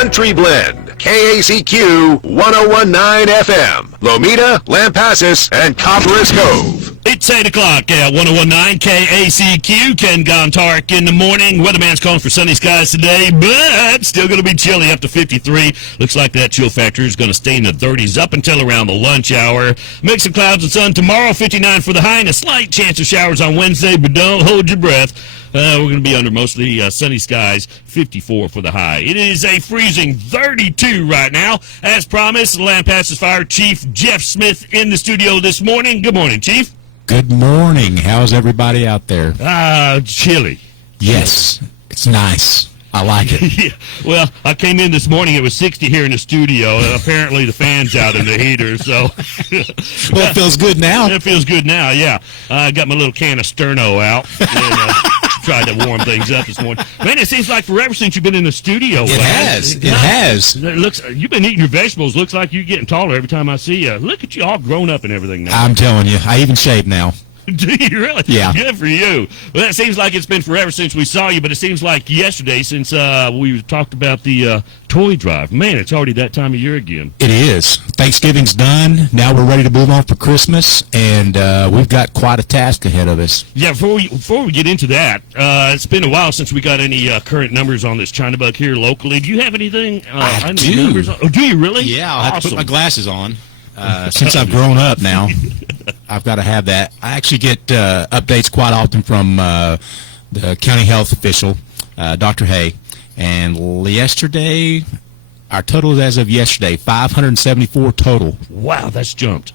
Country Blend. KACQ 1019 FM. Lomita, Lampasas, and Copperas Cove. It's 8 o'clock at 1019 KACQ. Ken Gontark in the morning. Weatherman's calling for sunny skies today, but still going to be chilly up to 53. Looks like that chill factor is going to stay in the 30s up until around the lunch hour. Mix of clouds and sun tomorrow, 59 for the high, and a slight chance of showers on Wednesday, but don't hold your breath. We're going to be under mostly sunny skies, 54 for the high. It is a freezing 32 right now. As promised, Lampasas Fire Chief Jeff Smith in the studio this morning. Good morning, Chief. Good morning. How's everybody out there? Chilly. Yes, it's nice. I like it. Yeah. Well, I came in this morning. It was 60 here in the studio. Apparently, the fan's out in the heater. So, well, it feels good now. It feels good now. Yeah, I got my little can of Sterno out. And, tried to warm things up this morning. Man, it seems like forever since you've been in the studio. It has. It has. It looks. You've been eating your vegetables. Looks like you're getting taller every time I see you. Look at you, all grown up and everything now. I'm telling you, I even shave now. Do you really? Yeah. Good for you. Well, that seems like it's been forever since we saw you, but it seems like yesterday since we talked about the toy drive. Man, it's already that time of year again. It is. Thanksgiving's done. Now we're ready to move on for Christmas, and we've got quite a task ahead of us. Yeah, before we get into that, it's been a while since we got any current numbers on this China bug here locally. Do you have anything? I do. Numbers on? Oh, do you really? Yeah, I'll have to put my glasses on. Since I've grown up now, I've got to have that. I actually get updates quite often from the county health official, Dr. Hay. And yesterday, our total is as of yesterday, 574 total. Wow, that's jumped.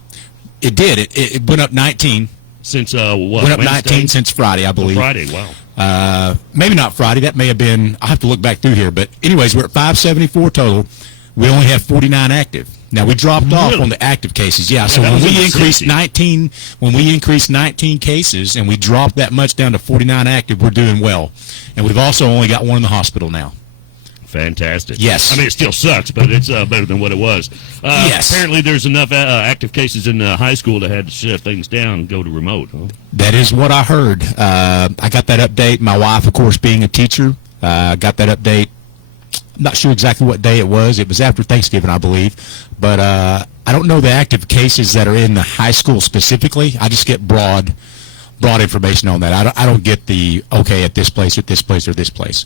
It did. It went up 19. Since what? Went up Wednesday? 19 since Friday, I believe. Friday, wow. Maybe not Friday. That may have been, I'll have to look back through here. But anyways, we're at 574 total. We only have 49 active. Now, we dropped off on the active cases. Yeah, so when we increased 19 cases and we dropped that much down to 49 active, we're doing well. And we've also only got one in the hospital now. Fantastic. Yes. I mean, it still sucks, but it's better than what it was. Yes. Apparently, there's enough active cases in high school that had to shut things down and go to remote. Huh? That is what I heard. I got that update. My wife, of course, being a teacher, got that update. I'm not sure exactly what day it was. It was after Thanksgiving, I believe. But I don't know the active cases that are in the high school specifically. I just get broad information on that. I don't get the, okay, at this place, or this place, or this place.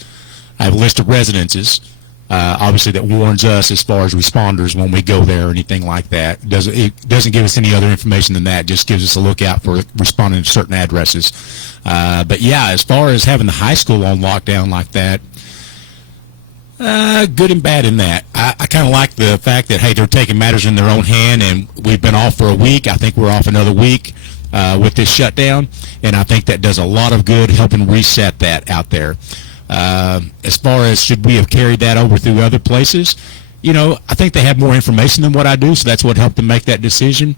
I have a list of residences, obviously, that warns us as far as responders when we go there or anything like that. It doesn't give us any other information than that. It just gives us a lookout for responding to certain addresses. But, yeah, as far as having the high school on lockdown like that, good and bad in that. I kind of like the fact that, hey, they're taking matters in their own hand, and we've been off for a week. I think we're off another week with this shutdown, and I think that does a lot of good helping reset that out there. As far as should we have carried that over through other places, I think they have more information than what I do, so that's what helped them make that decision.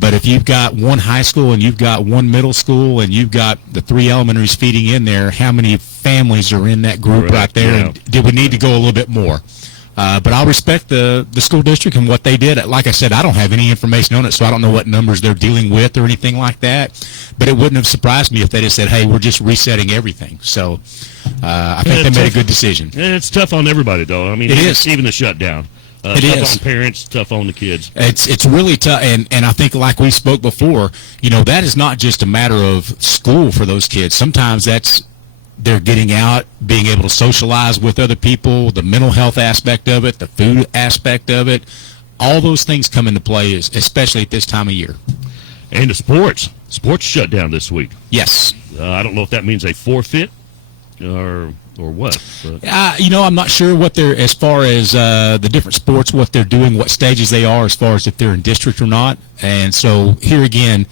But if you've got one high school and you've got one middle school and you've got the 3 elementaries feeding in there, how many families are in that group right there? Yeah. And did we need to go a little bit more? But I'll respect the school district and what they did. Like I said, I don't have any information on it, so I don't know what numbers they're dealing with or anything like that. But it wouldn't have surprised me if they just said, hey, we're just resetting everything. So I think they made a good decision. It's tough on everybody, though. I mean, it is. Even the shutdown. It tough is. on parents, tough on the kids. It's really tough, and I think like we spoke before, that is not just a matter of school for those kids. Sometimes they're getting out, being able to socialize with other people, the mental health aspect of it, the food aspect of it. All those things come into play, especially at this time of year. And the sports shut down this week. Yes. I don't know if that means a forfeit or what. I'm not sure what they're, as far as the different sports, what they're doing, what stages they are, as far as if they're in district or not. And so here again,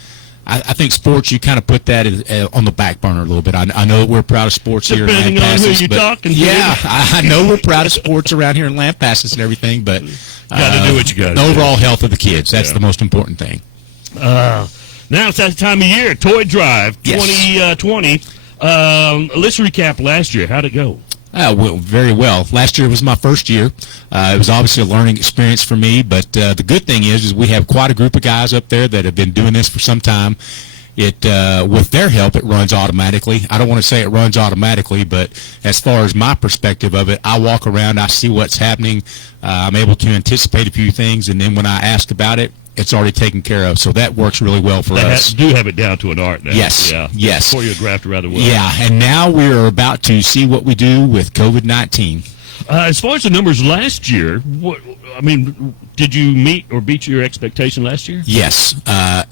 I think sports, you kind of put that on the back burner a little bit. I know we're proud of sports here in Lampasas. Depending on who you're talking to. Yeah, I know we're proud of sports around here in Lampasas and everything, but got to do what you got to do. The overall health of the kids, that's the most important thing. Now it's that time of year, Toy Drive 2020. Let's recap last year. How'd it go? Well, very well. Last year was my first year. It was obviously a learning experience for me, but the good thing is we have quite a group of guys up there that have been doing this for some time, it with their help, it runs automatically. I don't want to say it runs automatically, but as far as my perspective of it, I walk around, I see what's happening, I'm able to anticipate a few things, and then when I ask about it, it's already taken care of. So that works really well for us. Do have it down to an art now. Yes. Yeah. Yes. Choreographed rather well. Yeah, and now we're about to see what we do with COVID-19. As far as the numbers last year, did you meet or beat your expectation last year? Yes.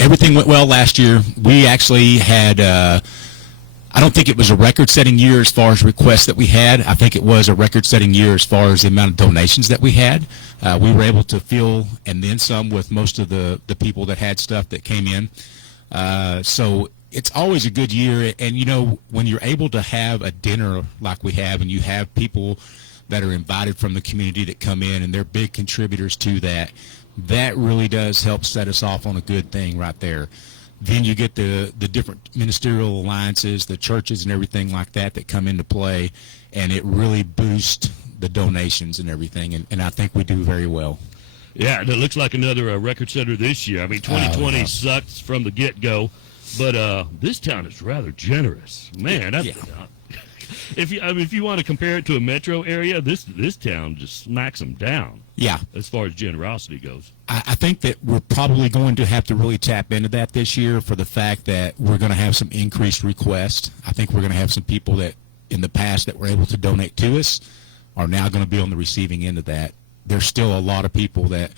Everything went well last year. We actually had, I don't think it was a record-setting year as far as requests that we had. I think it was a record-setting year as far as the amount of donations that we had. We were able to fill and then some with most of the people that had stuff that came in. So it's always a good year. And, you know, when you're able to have a dinner like we have and you have people that are invited from the community that come in and they're big contributors to that, that really does help set us off on a good thing right there. Then you get the different ministerial alliances, the churches and everything like that that come into play, and it really boosts the donations and everything, and I think we do very well. Yeah, and it looks like another record setter this year. I mean, 2020 sucks from the get-go, but this town is rather generous. Man, if you want to compare it to a metro area, this town just smacks them down. Yeah. As far as generosity goes. I think that we're probably going to have to really tap into that this year for the fact that we're going to have some increased requests. I think we're going to have some people that in the past that were able to donate to us are now going to be on the receiving end of that. There's still a lot of people that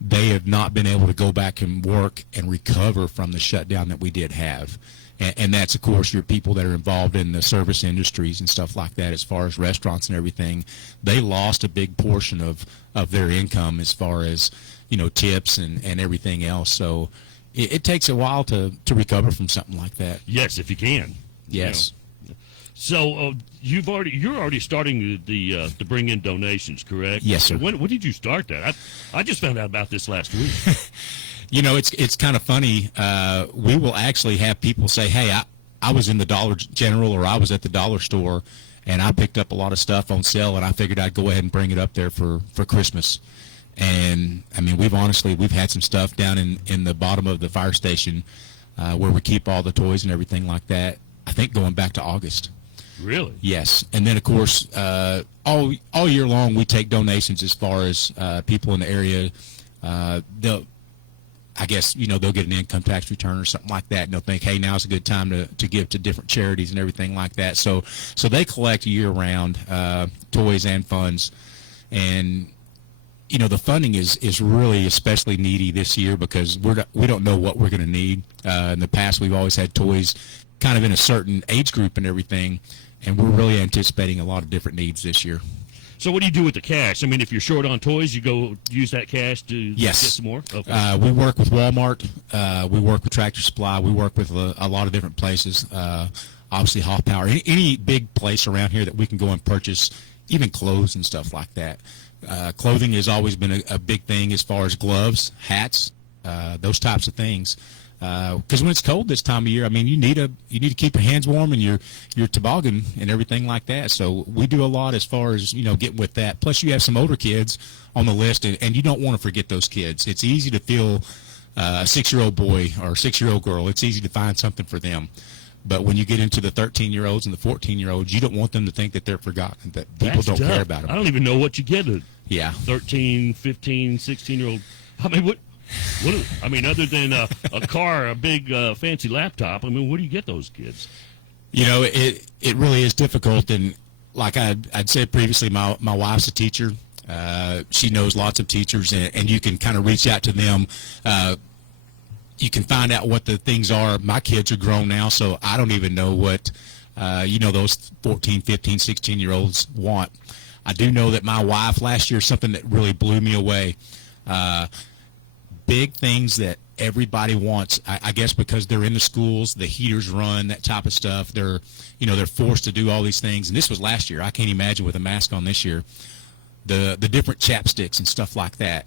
they have not been able to go back and work and recover from the shutdown that we did have. And that's, of course, your people that are involved in the service industries and stuff like that as far as restaurants and everything. They lost a big portion of their income as far as, you know, tips and everything else. So it takes a while to recover from something like that. Yes, if you can. Yes. You know. So you're already starting to bring in donations, correct? Yes, sir. When did you start that? I just found out about this last week. You know, it's kind of funny. We will actually have people say, hey, I was in the Dollar General or I was at the dollar store and I picked up a lot of stuff on sale and I figured I'd go ahead and bring it up there for Christmas. And, I mean, we've had some stuff down in the bottom of the fire station where we keep all the toys and everything like that, I think going back to August. Really? Yes. And then, of course, all year long we take donations as far as people in the area. I guess, you know, they'll get an income tax return or something like that, and they'll think, hey, now's a good time to give to different charities and everything like that. So they collect year-round toys and funds. And, you know, the funding is really especially needy this year because we don't know what we're going to need. In the past, we've always had toys kind of in a certain age group and everything, and we're really anticipating a lot of different needs this year. So what do you do with the cash? I mean, if you're short on toys, you go use that cash to get some more? Okay. We work with Walmart. We work with Tractor Supply. We work with a lot of different places. Obviously, Hoff Power. Any big place around here that we can go and purchase, even clothes and stuff like that. Clothing has always been a big thing as far as gloves, hats, those types of things. Because when it's cold this time of year, I mean, you need to keep your hands warm and your toboggan and everything like that. So we do a lot as far as, you know, getting with that. Plus, you have some older kids on the list, and you don't want to forget those kids. It's easy to feel a 6-year-old boy or a 6-year-old girl. It's easy to find something for them. But when you get into the 13-year-olds and the 14-year-olds, you don't want them to think that they're forgotten, that people don't care about them. I don't even know what you get a Yeah. 13, 15, 16-year-old. I mean, what other than a car, a big fancy laptop, I mean, where do you get those kids? You know, it really is difficult. And like I'd said previously, my wife's a teacher. She knows lots of teachers, and you can kind of reach out to them. You can find out what the things are. My kids are grown now, so I don't even know what, those 14, 15, 16-year-olds want. I do know that my wife last year, something that really blew me away, big things that everybody wants, I guess because they're in the schools, the heaters run, that type of stuff. They're forced to do all these things. And this was last year. I can't imagine with a mask on this year. The different chapsticks and stuff like that,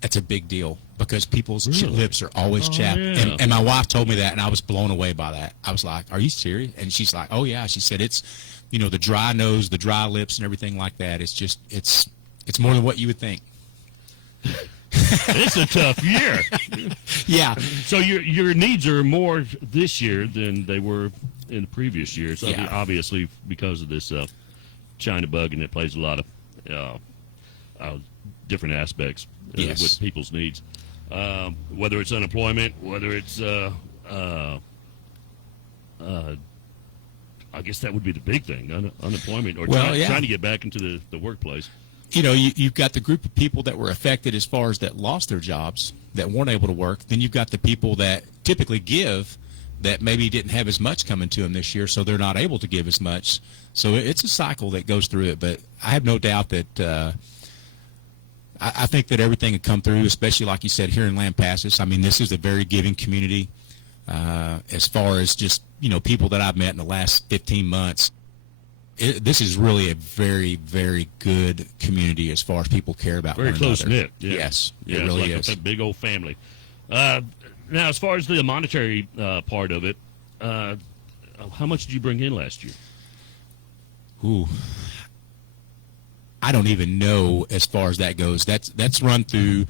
that's a big deal because people's lips are always chapped. Yeah. And my wife told me that, and I was blown away by that. I was like, are you serious? And she's like, oh, yeah. She said it's, the dry nose, the dry lips and everything like that. It's just, it's more than what you would think. It's a tough year. Yeah. So your needs are more this year than they were in the previous years. Yeah. Obviously, because of this China bug, and it plays a lot of different aspects Yes. with people's needs. Whether it's unemployment, whether it's I guess that would be the big thing, unemployment, or trying to get back into the workplace. You know, you've got the group of people that were affected as far as that lost their jobs, that weren't able to work. Then you've got the people that typically give that maybe didn't have as much coming to them this year, so they're not able to give as much. So it's a cycle that goes through it. But I have no doubt that I think that everything had come through, especially like you said here in Lampasas. I mean, this is a very giving community as far as just, you know, people that I've met in the last 15 months. This is really a very, very good community as far as people care about very one close another. knit. Yeah. Yes, yeah, it really it's like is. a big old family. Now, as far as the monetary part of it, how much did you bring in last year? Ooh, I don't even know as far as that goes. That's run through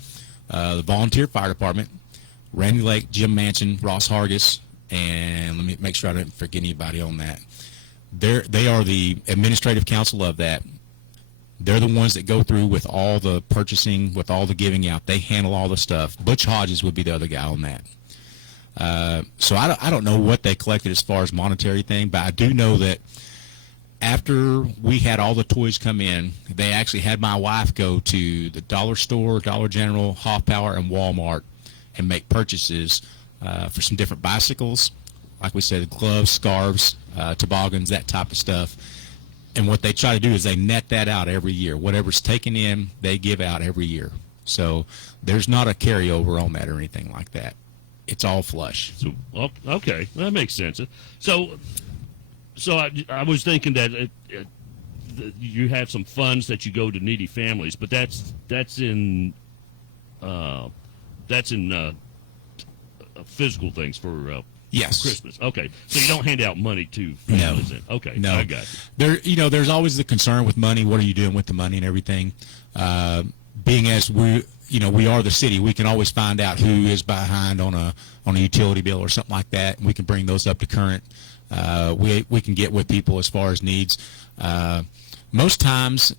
the volunteer fire department, Randy Lake, Jim Manchin, Ross Hargis, and let me make sure I don't forget anybody on that. They are the administrative council of that. They're the ones that go through with all the purchasing, with all the giving out. They handle all the stuff. Butch Hodges would be the other guy on that. So I don't know what they collected as far as monetary thing, but I do know that after we had all the toys come in, they actually had my wife go to the dollar store, Dollar General, Hoffpauer, and Walmart and make purchases for some different bicycles, like we said, gloves, scarves, toboggans, that type of stuff. And what they try to do is they net that out every year. Whatever's taken in, they give out every year. So there's not a carryover on that or anything like that. It's all flush. So, okay, that makes sense. So I was thinking that you have some funds that you go to needy families, but that's in physical things for Yes. Christmas. Okay, so you don't hand out money to families. No. Then. Okay, No. I got you. There's always the concern with money. What are you doing with the money and everything? Being as we are the city, we can always find out who is behind on a utility bill or something like that, and we can bring those up to current. We can get with people as far as needs. Most times,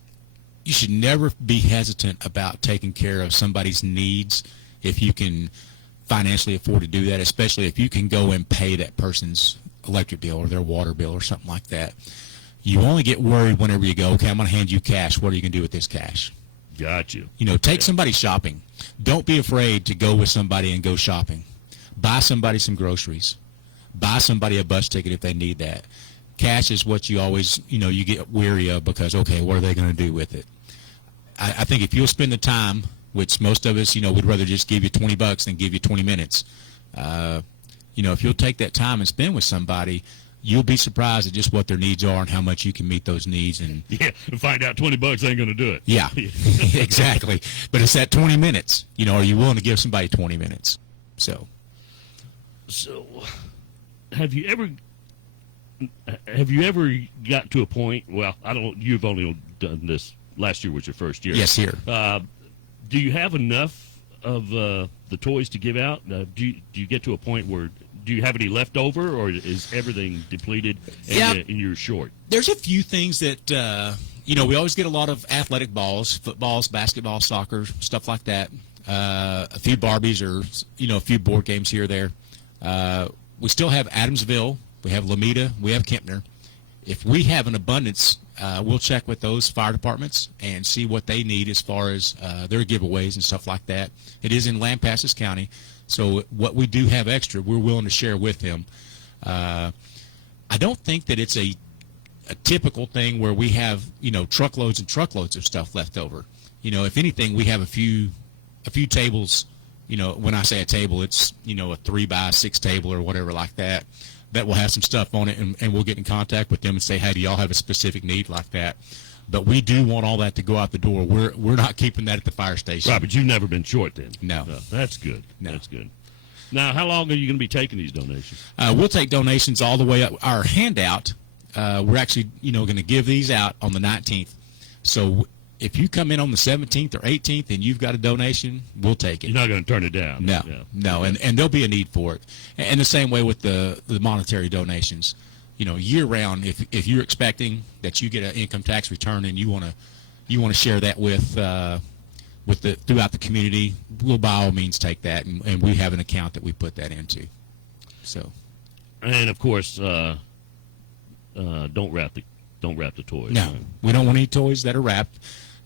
you should never be hesitant about taking care of somebody's needs if you can financially afford to do that, especially if you can go and pay that person's electric bill or their water bill or something like that. You only get worried whenever you go, okay, I'm going to hand you cash. What are you going to do with this cash? Got you. Take somebody shopping. Don't be afraid to go with somebody and go shopping. Buy somebody some groceries. Buy somebody a bus ticket if they need that. Cash is what you always, you get weary of because, okay, what are they going to do with it? I think if you'll spend the time, which most of us, we'd rather just give you $20 than give you 20 minutes. If you'll take that time and spend with somebody, you'll be surprised at just what their needs are and how much you can meet those needs. And find out $20 ain't going to do it. Yeah, exactly. But it's that 20 minutes. Are you willing to give somebody 20 minutes? So, have you ever got to a point? Well, I don't. You've only done this. Last year was your first year. Yes, here. Do you have enough of the toys to give out? Do you get to a point where do you have any left over, or is everything depleted and you're short? There's a few things that we always get a lot of athletic balls, footballs, basketball, soccer, stuff like that. A few Barbies or a few board games here or there. We still have Adamsville. We have Lomita. We have Kempner. If we have an abundance, we'll check with those fire departments and see what they need as far as their giveaways and stuff like that. It is in Lampasas County, so what we do have extra, we're willing to share with them. I don't think that it's a typical thing where we have truckloads and truckloads of stuff left over. If anything, we have a few tables. When I say a table, it's a 3x6 table or whatever like that. That will have some stuff on it, and we'll get in contact with them and say, hey, do y'all have a specific need like that? But we do want all that to go out the door. We're not keeping that at the fire station. Right, but you've never been short then. No. That's good. No. That's good. Now, how long are you going to be taking these donations? We'll take donations all the way up. Our handout, we're actually going to give these out on the 19th. So if you come in on the 17th or 18th and you've got a donation, we'll take it. You're not going to turn it down. No, Yeah. no, and there'll be a need for it. And the same way with the monetary donations. Year round, if you're expecting that you get an income tax return and you want to share that with throughout the community, we'll by all means take that, and we have an account that we put that into. So, and of course, don't wrap the toys. No, we don't want any toys that are wrapped.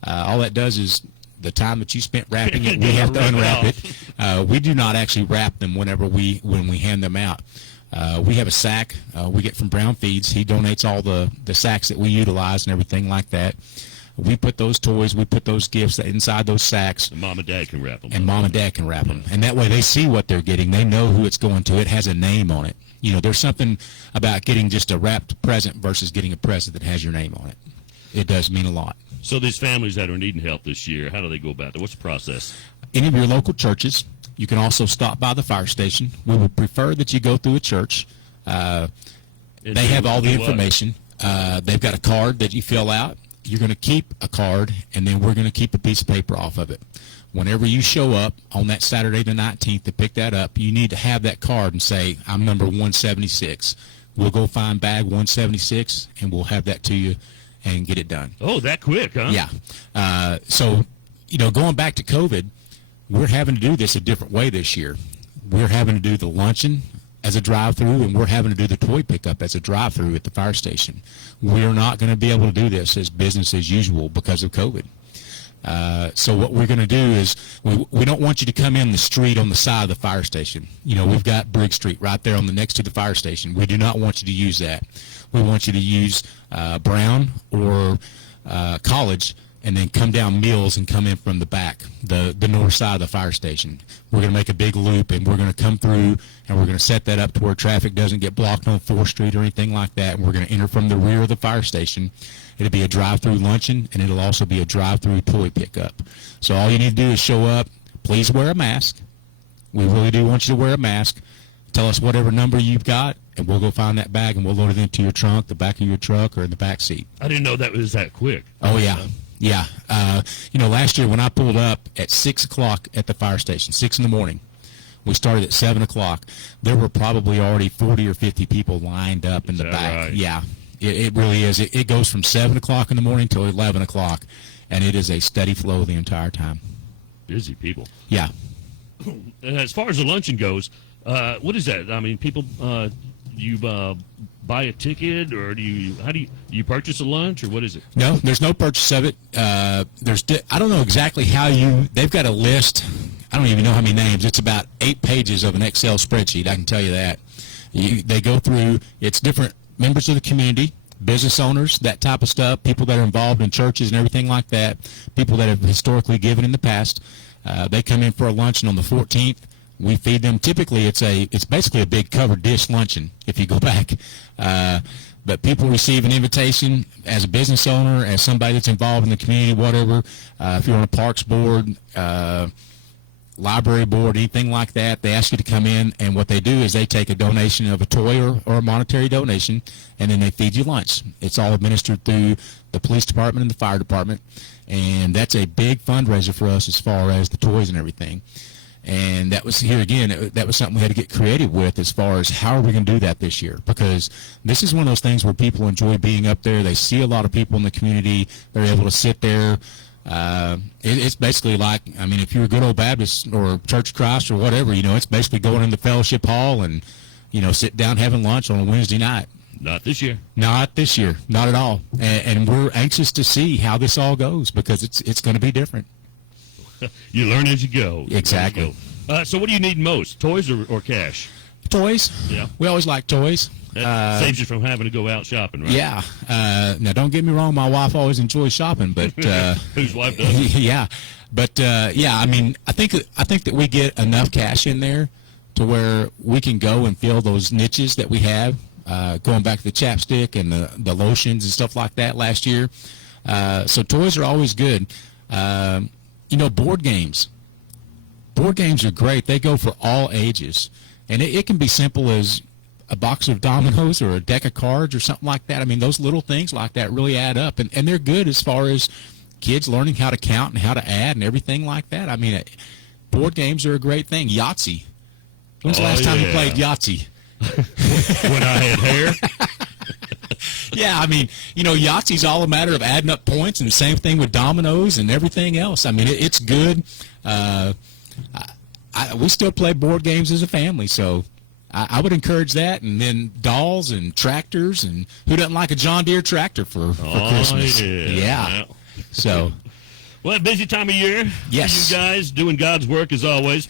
All that does is the time that you spent wrapping it, we have to unwrap it. We do not actually wrap them when we hand them out. We have a sack we get from Brown Feeds. He donates all the sacks that we utilize and everything like that. We put those toys, we put those gifts inside those sacks. And Mom and Dad can wrap them. And Mom and Dad can wrap them. And that way they see what they're getting. They know who it's going to. It has a name on it. There's something about getting just a wrapped present versus getting a present that has your name on it. It does mean a lot. So these families that are needing help this year, how do they go about it? What's the process? Any of your local churches. You can also stop by the fire station. We would prefer that you go through a church. They have all the information. They've got a card that you fill out. You're going to keep a card, and then we're going to keep a piece of paper off of it. Whenever you show up on that Saturday the 19th to pick that up, you need to have that card and say, I'm number 176. We'll go find bag 176, and we'll have that to you and get it done. Oh, that quick, huh? Yeah. So, going back to COVID, we're having to do this a different way this year. We're having to do the luncheon as a drive-through, and we're having to do the toy pickup as a drive-through at the fire station. We're not going to be able to do this as business as usual because of COVID. So what we're going to do is we don't want you to come in the street on the side of the fire station. We've got Briggs Street right there next to the fire station. We do not want you to use that. We want you to use Brown or College, and then come down Mills and come in from the back, the north side of the fire station. We're going to make a big loop, and we're going to come through, and we're going to set that up to where traffic doesn't get blocked on 4th Street or anything like that, and we're going to enter from the rear of the fire station. It'll be a drive-through luncheon, and it'll also be a drive-through toy pickup. So all you need to do is show up. Please wear a mask. We really do want you to wear a mask. Tell us whatever number you've got, and we'll go find that bag, and we'll load it into your trunk, the back of your truck, or in the back seat. I didn't know that was that quick. Oh, yeah. Yeah. Last year when I pulled up at 6 o'clock at the fire station, 6 in the morning, we started at 7 o'clock. There were probably already 40 or 50 people lined up in the back. Right? Yeah, it really is. It goes from 7 o'clock in the morning till 11 o'clock, and it is a steady flow the entire time. Busy people. Yeah. As far as the luncheon goes, what is that? I mean, people, you buy a ticket, or do you purchase a lunch, or what is it? No, there's no purchase of it. I don't know exactly how they've got a list. I don't even know how many names. It's about 8 pages of an Excel spreadsheet, I can tell you that. They go through, it's different members of the community, business owners, that type of stuff, people that are involved in churches and everything like that, people that have historically given in the past. They come in for a luncheon on the 14th. We feed them. Typically, it's basically a big covered dish luncheon, if you go back. But people receive an invitation as a business owner, as somebody that's involved in the community, whatever. If you're on a parks board, library board, anything like that, they ask you to come in, and what they do is they take a donation of a toy or a monetary donation, and then they feed you lunch. It's all administered through the police department and the fire department, and that's a big fundraiser for us as far as the toys and everything. And that was, here again, that was something we had to get creative with as far as how are we going to do that this year, because this is one of those things where people enjoy being up there. They see a lot of people in the community. They're able to sit there. It's basically like, I mean, if you're a good old Baptist or Church of Christ or whatever, it's basically going in the fellowship hall and, sit down having lunch on a Wednesday night. Not this year. Not this year. Not at all. And we're anxious to see how this all goes, because it's going to be different. You learn as you go. Exactly. So what do you need most, toys or cash? Toys. Yeah. We always like toys. That saves you from having to go out shopping, right? Yeah. Now, don't get me wrong. My wife always enjoys shopping, but whose wife doesn't? Yeah. But I mean, I think that we get enough cash in there to where we can go and fill those niches that we have. Going back to the chapstick and the lotions and stuff like that last year. So toys are always good. Board games. Board games are great. They go for all ages. And it can be simple as a box of dominoes or a deck of cards or something like that. I mean, those little things like that really add up. And they're good as far as, kids learning how to count and how to add and everything like that. I mean, board games are a great thing. Yahtzee. When's the last time you played Yahtzee? When I had hair. Yeah, I mean, Yahtzee's all a matter of adding up points, and the same thing with dominoes and everything else. I mean, it's good. We still play board games as a family, so I would encourage that. And then dolls and tractors, and who doesn't like a John Deere tractor for Christmas? Yeah. So, well, busy time of year. Yes. For you guys doing God's work as always.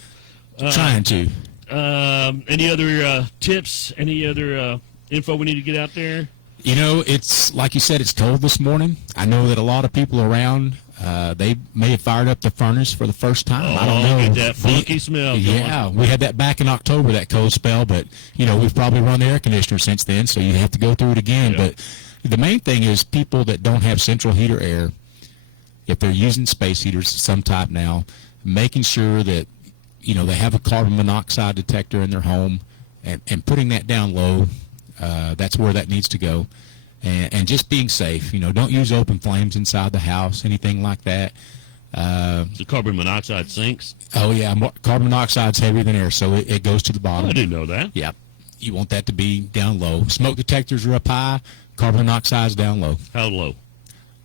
Trying to. Any other tips? Any other info we need to get out there? It's like you said, it's cold this morning. I know that a lot of people around, they may have fired up the furnace for the first time. I don't know. Get that funky smell going. Yeah, we had that back in October, that cold spell, but, we've probably run the air conditioner since then, so you have to go through it again. Yeah. But the main thing is people that don't have central heater air, if they're using space heaters of some type now, making sure that, they have a carbon monoxide detector in their home and putting that down low. That's where that needs to go. And just being safe. Don't use open flames inside the house, anything like that. The carbon monoxide sinks? Oh, yeah. Carbon monoxide's heavier than air, so it goes to the bottom. I didn't know that. Yeah. You want that to be down low. Smoke detectors are up high. Carbon monoxide's down low. How low?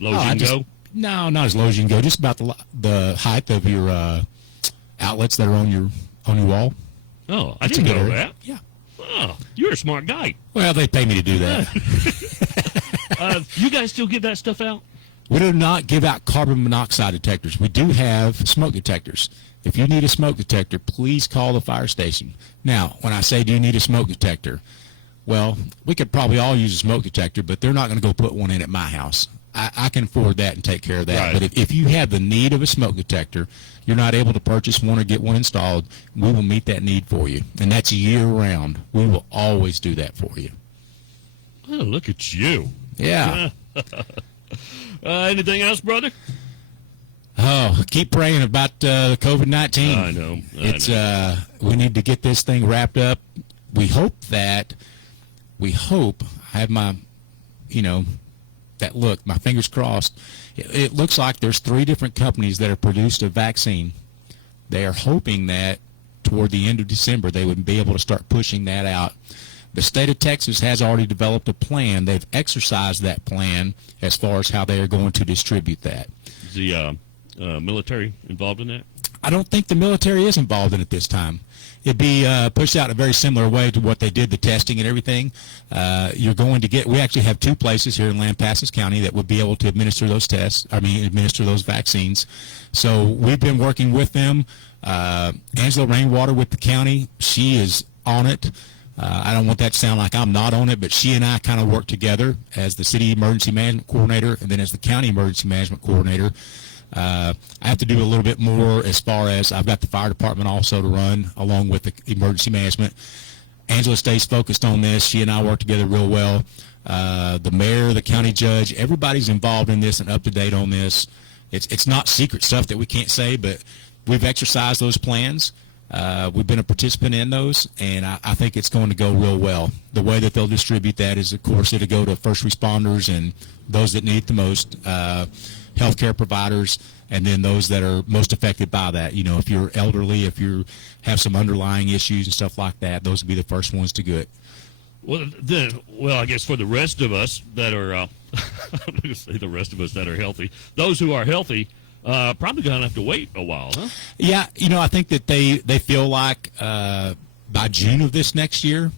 Low as you can go? No, not as low as you can go. Just about the height of your outlets that are on your wall. Oh, I didn't know that. Yeah. Oh, you're a smart guy. Well, they pay me to do that. You guys still give that stuff out? We do not give out carbon monoxide detectors. We do have smoke detectors. If you need a smoke detector, please call the fire station. Now, when I say do you need a smoke detector, well, we could probably all use a smoke detector, but they're not going to go put one in at my house. I can afford that and take care of that. Right. But if you have the need of a smoke detector, you're not able to purchase one or get one installed, we will meet that need for you. And that's year-round. We will always do that for you. Oh, look at you. Yeah. Anything else, brother? Oh, keep praying about the COVID-19. I know. We need to get this thing wrapped up. I have my, my fingers crossed. It looks like there's 3 different companies that have produced a vaccine. They are hoping that toward the end of December they would be able to start pushing that out. The state of Texas has already developed a plan. They've exercised that plan as far as how they are going to distribute that. Is the military involved in that? I don't think the military is involved in it this time. It'd be pushed out in a very similar way to what they did, the testing and everything. We actually have 2 places here in Lampasas County that would be able to administer those administer those vaccines. So we've been working with them. Angela Rainwater with the county, she is on it. I don't want that to sound like I'm not on it, but she and I kind of work together as the city emergency management coordinator and then as the county emergency management coordinator. I have to do a little bit more as far as I've got the fire department also to run along with the emergency management. Angela stays focused on this. She and I work together real well. The mayor, the county judge, everybody's involved in this and up to date on this. It's not secret stuff that we can't say, but we've exercised those plans. We've been a participant in those, and I think it's going to go real well. The way that they'll distribute that is, of course, it'll go to first responders and those that need it the most, healthcare providers, and then those that are most affected by that. You know, if you're elderly, if you have some underlying issues and stuff like that, those will be the first ones to get it. Well, I guess for the rest of us that are, I'm going to say the rest of us that are healthy, those who are healthy, probably going to have to wait a while, huh? Yeah, you know, I think that they feel like by June of this next year.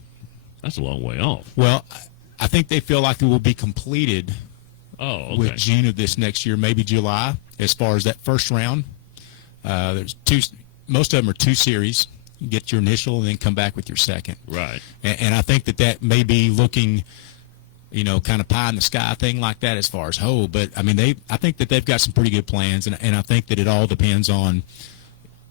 That's a long way off. Well, I think they feel like it will be completed with June of this next year, maybe July, as far as that first round. There's most of them are 2 series. You get your initial and then come back with your second. Right. And I think that may be looking, you know, kind of pie in the sky thing like that as far as whole. But I mean, I think that they've got some pretty good plans, and I think that it all depends on,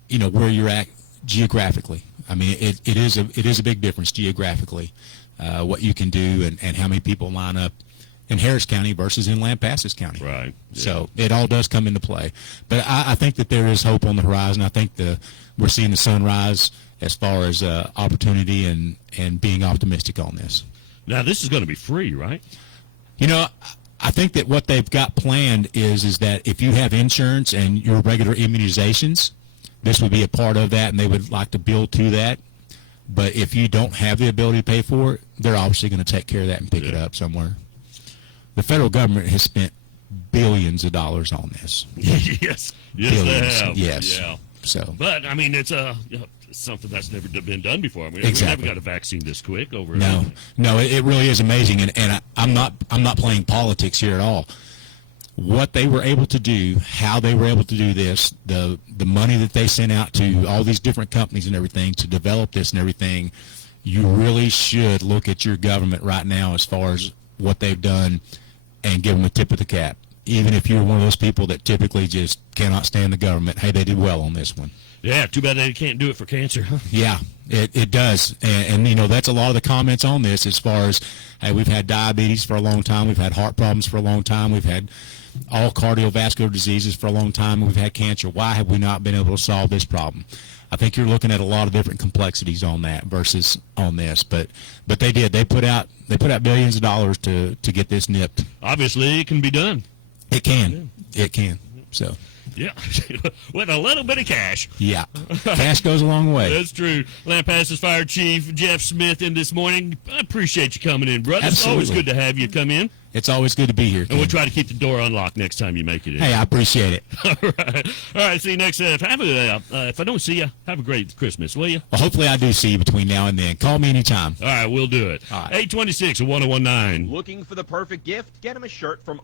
you know, where you're at geographically. I mean, it is a big difference geographically, what you can do and how many people line up in Harris County versus in Lampasas County. Right. Yeah. So it all does come into play. But I think that there is hope on the horizon. I think we're seeing the sunrise as far as opportunity and being optimistic on this. Now, this is going to be free, right? You know, I think that what they've got planned is that if you have insurance and your regular immunizations, this would be a part of that, and they would like to build to that. But if you don't have the ability to pay for it, they're obviously going to take care of that and pick it up somewhere. The federal government has spent billions of dollars on this. Yes, Billions. they have. Yes. Yeah. So, But I mean, it's something that's never been done before. I mean, Exactly. we haven't got a vaccine this quick over. no, it really is amazing, and I'm not playing politics here at all. What they were able to do, how they were able to do this, the money that they sent out to all these different companies and everything to develop this and everything, you really should look at your government right now as far as what they've done and give them a tip of the cap. Even if you're one of those people that typically just cannot stand the government, hey, they did well on this one. Yeah, too bad they can't do it for cancer, huh? Yeah, it does. And, you know, that's a lot of the comments on this as far as, hey, we've had diabetes for a long time. We've had heart problems for a long time. We've had all cardiovascular diseases for a long time. We've had cancer. Why have we not been able to solve this problem? I think you're looking at a lot of different complexities on that versus on this. But they did. They put out billions of dollars to get this nipped. Obviously, it can be done. It can. It can. So, Yeah, with a little bit of cash. yeah. Cash goes a long way. That's true. Lampasas Fire Chief Jeff Smith in this morning. I appreciate you coming in, brother. Absolutely. It's always good to have you come in. It's always good to be here. And we'll try to keep the door unlocked next time you make it in. Hey, I appreciate it. All right. See you next. If I don't see you, have a great Christmas, will you? Well, hopefully I do see you between now and then. Call me anytime. All right, we'll do it. All right. 826 1019. Looking for the perfect gift? Get him a shirt from